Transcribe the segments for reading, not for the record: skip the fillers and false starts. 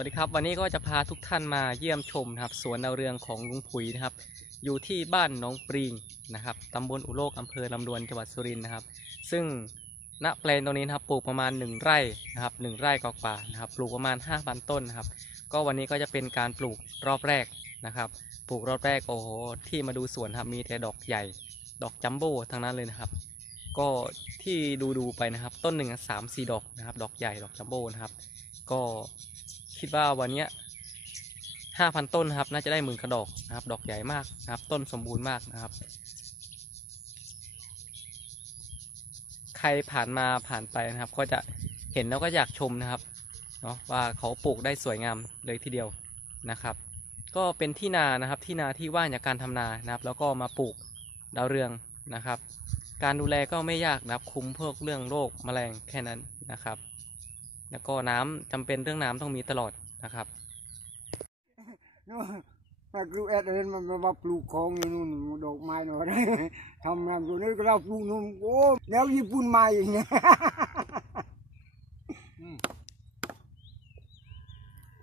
วัสดีครับวันนี้ก็จะพาทุกท่านมาเยี่ยมชมนะครับสวนดาวเรืองของลุงผุยนะครับอยู่ที่บ้านหนองปริงนะครับตำบลอุโลกอำเภอลำดวนจังหวัดสุรินทร์นะครับซึ่งณแปลงตรงนี้นะครับปลูกประมาณ1 ไร่นะครับ1 ไร่กว่าๆนะครับปลูกประมาณ 5,000 ต้นนะครับก็วันนี้ก็จะเป็นการปลูกรอบแรกนะครับปลูกรอบแรกโอ้โหที่มาดูสวนครับมีแต่ดอกใหญ่ดอกจัมโบ้ทั้งนั้นเลยนะครับก็ที่ดูไปนะครับต้นหนึ่ง3-4 ดอกนะครับดอกใหญ่ดอกจัมโบ้นะครับก็คิดว่าวันนี้ 5,000 ต้นนะครับน่าจะได้10,000 กระดอกนะครับดอกใหญ่มากนะครับต้นสมบูรณ์มากนะครับใครผ่านมาผ่านไปนะครับก็จะเห็นแล้วก็อยากชมนะครับเนาะว่าเขาปลูกได้สวยงามเลยทีเดียวนะครับก็เป็นที่นานะครับที่นาที่ว่างจากการทำนานะครับแล้วก็มาปลูกดาวเรืองนะครับการดูแลก็ไม่ยากนะครับคุมพวกเรื่องโรคแมลงแค่นั้นนะครับแล้วก็น้ำจำเป็นเรื่องน้ำต้องมีตลอดนะครับถ้าครูแอดเห็นมันมาปลูกของนู่นดอกไม้หน่อยทำงานตัวนี้ก็เราปลูกนู่นโอ้แล้วญี่ปุ่นมาอย่างเงี้ย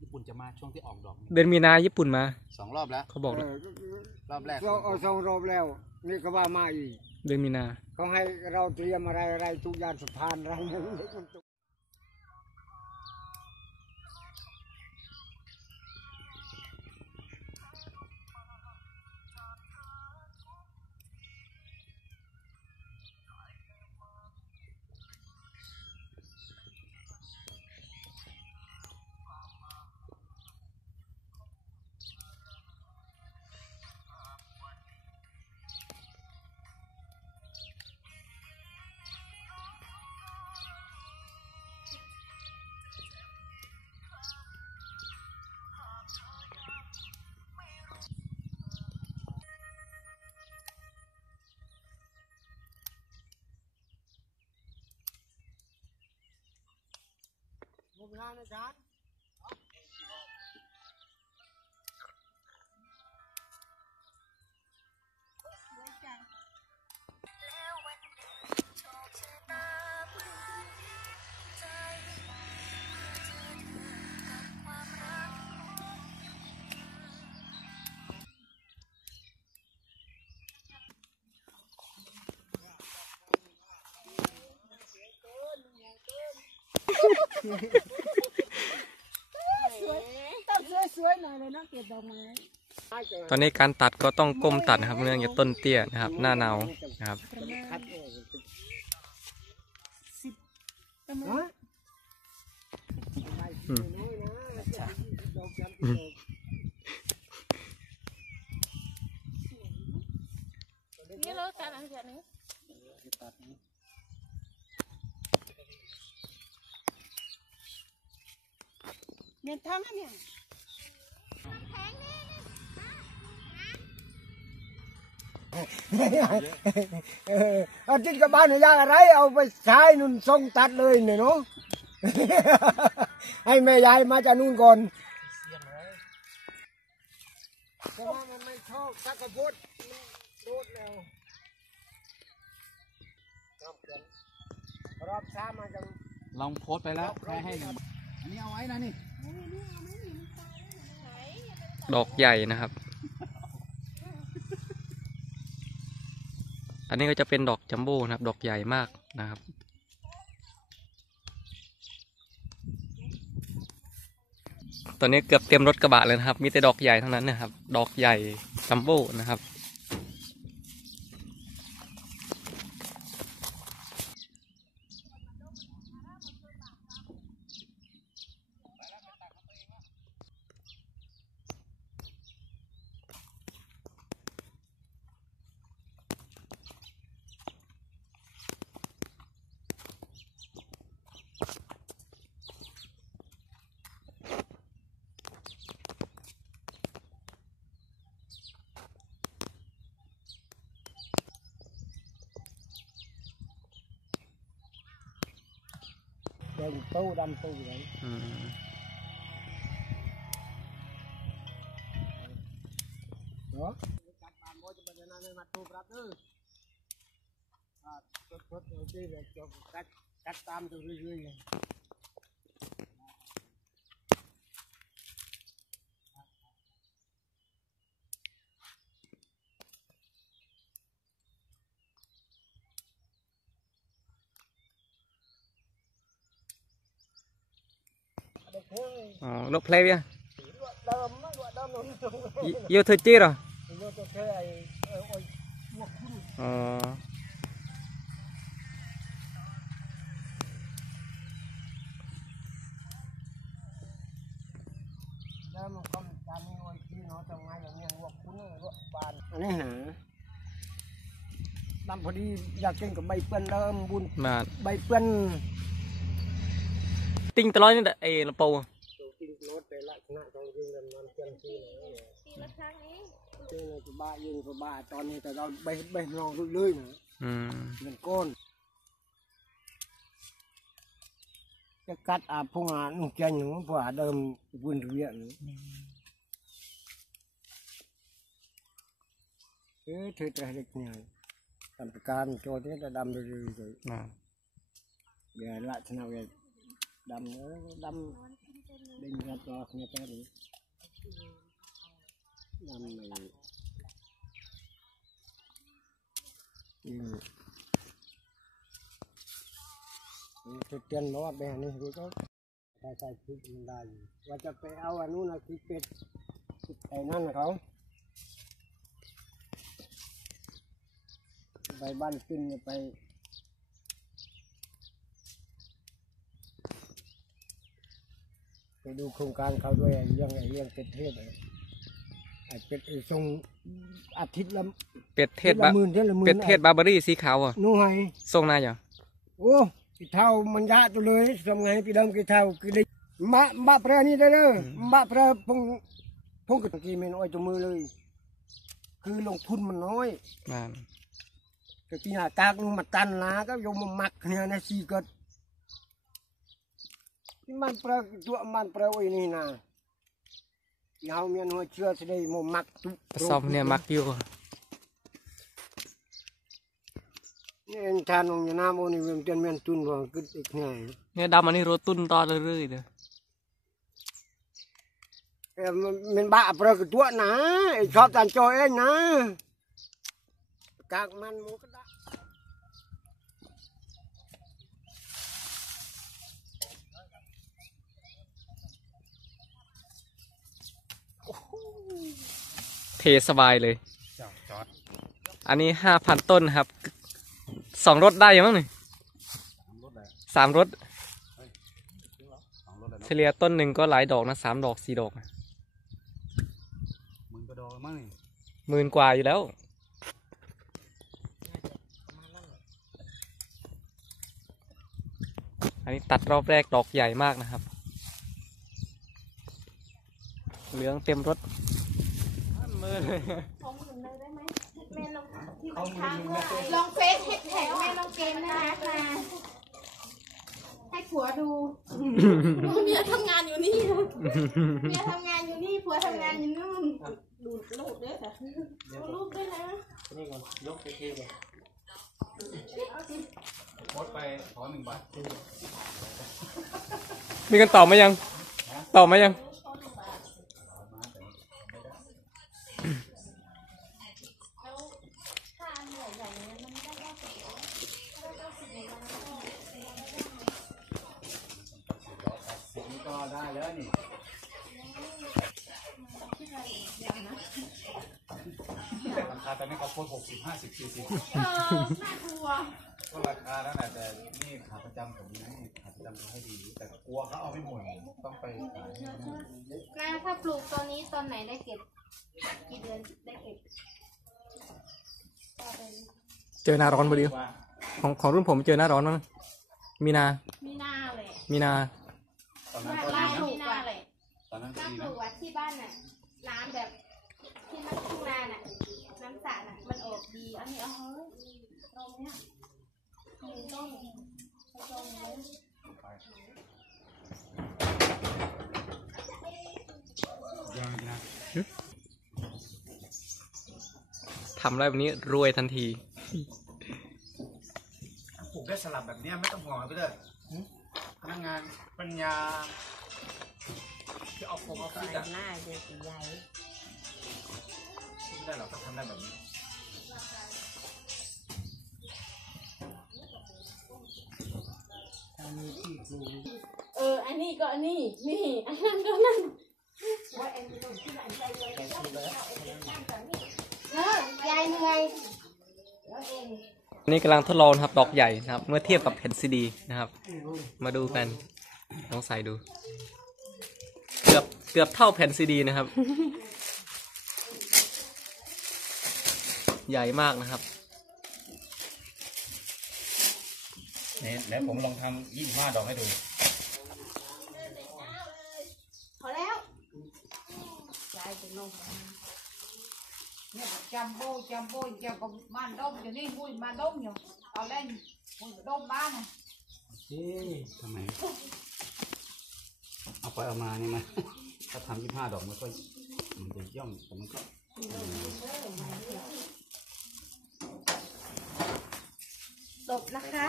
ญี่ปุ่นจะมาช่วงที่ออกดอกเดือนมีนาญี่ปุ่นมา2 รอบแล้วเขาบอกรอบแรก2 รอบแล้วนี่ก็ว่ามาอีกเดือนมีนาเขาให้เราเตรียมอะไรทุกอย่างสะพานอะไรนั่นงานอาจารย์สวยๆหน่อยเลยนะเก็บดอกไม้ตอนนี้การตัดก็ต้องก้มตัดนะครับเนื่องจากต้นเตี้ยนะครับหน้าหนาวนะครับนี่เราตัดอะไรนี้เนี่ยทำอะไรเนี่ยเอาจิ้นกับบ้านยากอะไรเอาไปใช้นุ่นทรงตัดเลยเนี่ยเนาะให้แม่ยายมาจากนู่นก่อนเพราะว่ามันไม่ชอบสักกระพุทธโดดแล้วรอบช้ามาจังลองโพสไปแล้วใครให้อันนี้เอาไว้นะนี่ดอกใหญ่นะครับอันนี้ก็จะเป็นดอกจัมโบ้นะครับดอกใหญ่มากนะครับตอนนี้เกือบเต็มรถกระบะเลยนะครับมีแต่ดอกใหญ่ทั้งนั้นนะครับดอกใหญ่จัมโบ้นะครับแดงตู้ดำตู้เลยเนาะจับปามโบจะเป็นยังไงมาตู้ปรับด้วยรถที่แบบจบกัดตามตัวเรื่อยๆเลย อ๋อโลเพลย์อ่ะ เดิมไม่ว่าเดิมนู่น เยอะเธอจีเหรอ โยนตัวแค่ไอ้พวกคุณ อ๋อ แล้วมันก็ตามนี้ไว้ที่เนาะทำไงอย่างเงี้ยพวกคุณพวกบ้านอันนี้นะนำพอดีอยากกินกับใบเปิ้ลเริ่มบุญ มา ใบเปิ้ล ติ้งตลอดนี่เอลำโพง กินรถไปละชนะตรงกินกันนอนเต็มที่เลย ปีละครั้งเอง เจ้าเลยบ้ายิงก็บ้าตอนนี้แต่เราใบลองเรื่อยๆนะ อืม เงินก้นจะกัดอาพงอานุ่งเจนหนูเพราะเดิมบุญเรียนเอ๊ะเธอจะเด็กเนี่ยทำประการโจทย์นี้จะดำไปเรื่อย มา ๆเดี๋ยวละชนะเวดำดำดึงรัดรอกเนี่ยแค่นี้ดำไม่จุดเตียนรอดไปอันนี้ดูก็ใส่พริกมันได้อยู่ว่าจะไปเอาอันนู้นนะพริกเป็ดไอ้นั่นนะเขาไปบ้านขึ้นไปดูโครงการเขาด้วยเรื่องเป็ดเทศไอ้เป็ดทรงอาทิตย์ละ เป็ดเทศ ละ บะ หมื่นเทศละหมื่น เป็ดเทศบาร์เบอรี่สีขาวอ่ะ นู่นไง ทรงนายเหรอ โอ้กี่เท่ามันยะตัวเลยทำไงพี่ดำกี่เท่าคือได้บ้าเปรย์นี่ได้เลยบ้าเปรย์พงกี่เมนอ้อยจมือเลย คือลงทุนมันน้อย มา แต่ที่หน้ากากนู่นมาตันนะก็ยมมามักเนี่ยนะสีก็ที่มันเปรย์ตัวมันเปรย์ไอ้นี่นะยาวเมียนหัวเชื่อจะได้มามักตุ ซอมเนี่ยมักอยู่ นี่เองทานองยานาโมนี่เวียนเตียนเมียนตุนว่าก็อีกไง เนี่ยดำอันนี้รถตุ้นต่อเรื่อยๆเด้อ มันบ้าเปรย์ตัวนะไอ้ชอบตันโจเองนะกากมันมูก็ได้ เทสบายเลย อันนี้5,000 ต้นครับ2 รถได้ยังมั้งนี่3 รถเฉลี่ยต้นหนึ่งก็หลายดอกนะ3 ดอก 4 ดอกนะ มึงก็โดนมั้งนี่ 10,000 กว่าอยู่แล้ว อันนี้ตัดรอบแรกดอกใหญ่มากนะครับ เหลืองเต็มรถมือเลย ของหมื่นเลยได้ไหมแม่ลองที่มันค้างด้วยลองเฟซแท็กแม่ลองเกมนะคะมาให้ผัวดูเมียทำงานอยู่นี่เมียทำงานอยู่นี่ผัวทำงานอยู่นู่นดูรูปด้วยค่ะดูรูปด้วยนะ นี่ก่อนยกไปทีก่อน โพสต์ไปขอ1 บาท มีกันตอบไหมยัง ตอบไหมยัง นี่ก็ได้แล้วนี่ราคาตอนนี้เขาโพสต์60 50 40น่ากลัว ก็ราคาแล้วแหละแต่นี่ขาประจำผมนะนี่ขาประจำเขาให้ดีแต่กลัวเขาเอาไม่หมดต้องไปขายให้ นาถ้าปลูกตอนนี้ตอนไหนได้เก็บกี่เดือนได้เก็บ เจอหน้าร้อนพอดีของรุ่นผมเจอหน้าร้อนมั้งมีนา มีนาเลย มีนา ตอนนั้นก็ บ้า ดี น นะ มีนาเลย ตอนนั้นก็ ถ้า ดี ป นะ ลูกอะที่บ้านน่ะน้ำแบบที่มันทุ่งนาน่ะน้ำสระน่ะมันออกดีอันนี้เอาเฮ้ยตรงเนี้ยต้นตรงนี้ ยังนะ ทำอะไรแบบนี้รวยทันที ปลูกได้สลับแบบนี้ไม่ต้องห่วงไปเลยพนักงานปัญญาที่เอาโครงเอาฟิตอะไม่ได้หรอกก็ทำได้แบบนี้ มีที่ปลูก เออ อันนี้ก็อันนี้นี่อันนั้นก็นั่นยายเหนื่อยแล้วเอง นี่กำลังทดลองนะครับดอกใหญ่นะครับ เมื่อเทียบกับแผ่นซีดีนะครับ มาดูกันลองใส่ดู เกือบเท่าแผ่นซีดีนะครับ ใหญ่มากนะครับ เนี่ยผมลองทำ25 ดอกให้ดู พอแล้ว Champo cho con man đông cho nên vui man đông nhiềuเอาเล่นvui đôngบ้านนะ ทำไมเอาไปเอามานี่มาถ้าทำ25 ดอกมันก็มันจะย่อมแต่มันก็ จบนะคะ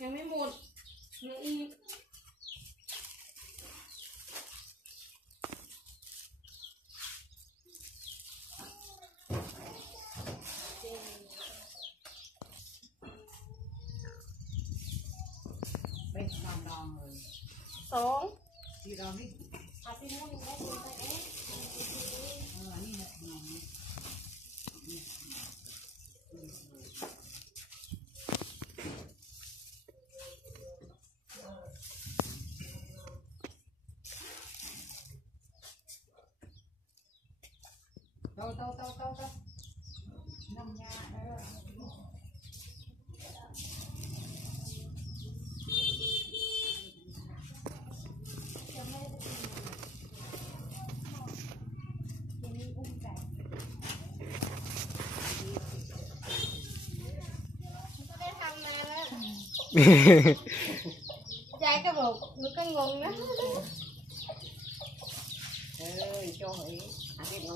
ยังไม่หมดเหลืออีกสองที่เรานี่อาที่นู่นได้ไปเอ๊ะTao năm nhà đó ได้ทำนานแล้วยายก็บอกหนูก็งงนะ cho ấy cái nó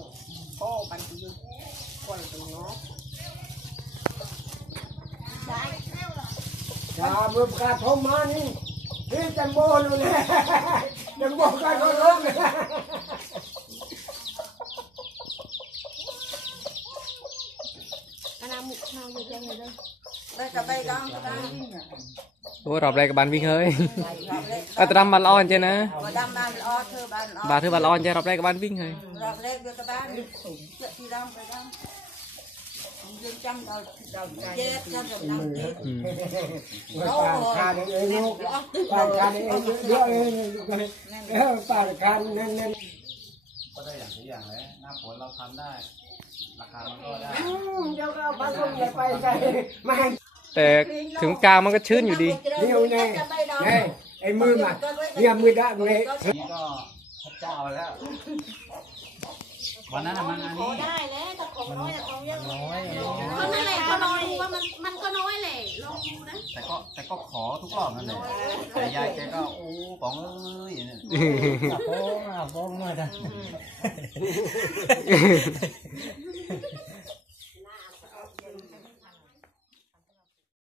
có bằng cái con từ nó ได้ อย่ามือประกาศผมมานี่นี่จังโบนู่นแหละจังโบกันก็รบเลย อันนั้นหมุกเนาอยู่ยังไงเลย đây cả đây đang đang โอ้รอบแรกกับบานวิ่งเฮ้ยก็ตรำบาลออนเจนะ và đang đang lo thưa bạn บาถือบาลออนเจรอบแรกกับบานวิ่งเฮ้ย rồi lên với các bạn chuyện thì đang phải đang dương trăm đầu chết trăm đầu năm chết ป่านคานเองลูกป่านคานเองเยอะเองป่านคานเน้น ก็ได้อย่างที่อย่างเลยหน้าฝนเราทำได้ ราคามันก็ได้ เดี๋ยวก็บ้านลุงใหญ่ไปใส่ไม่ แต่ถึงกลางมันก็ชื้นอยู่ดี เดี๋ยวไงไอ้มือมาเนี่ยมือได้เลย นี่ก็พระเจ้าแล้ว วันนั้นมันอัน ขอ นี้ ได้แล้วแต่ของน้อยแต่ของเยอะก็นั่นแหละก็ลองดูว่ามันก็น้อยแหละลองดูนะ แต่ก็ขอทุกรอบนั่นแหละแต่ยายแกก็โอ้ป๋องเอ้ยอย่างนี้ โป้งมาจ้ะ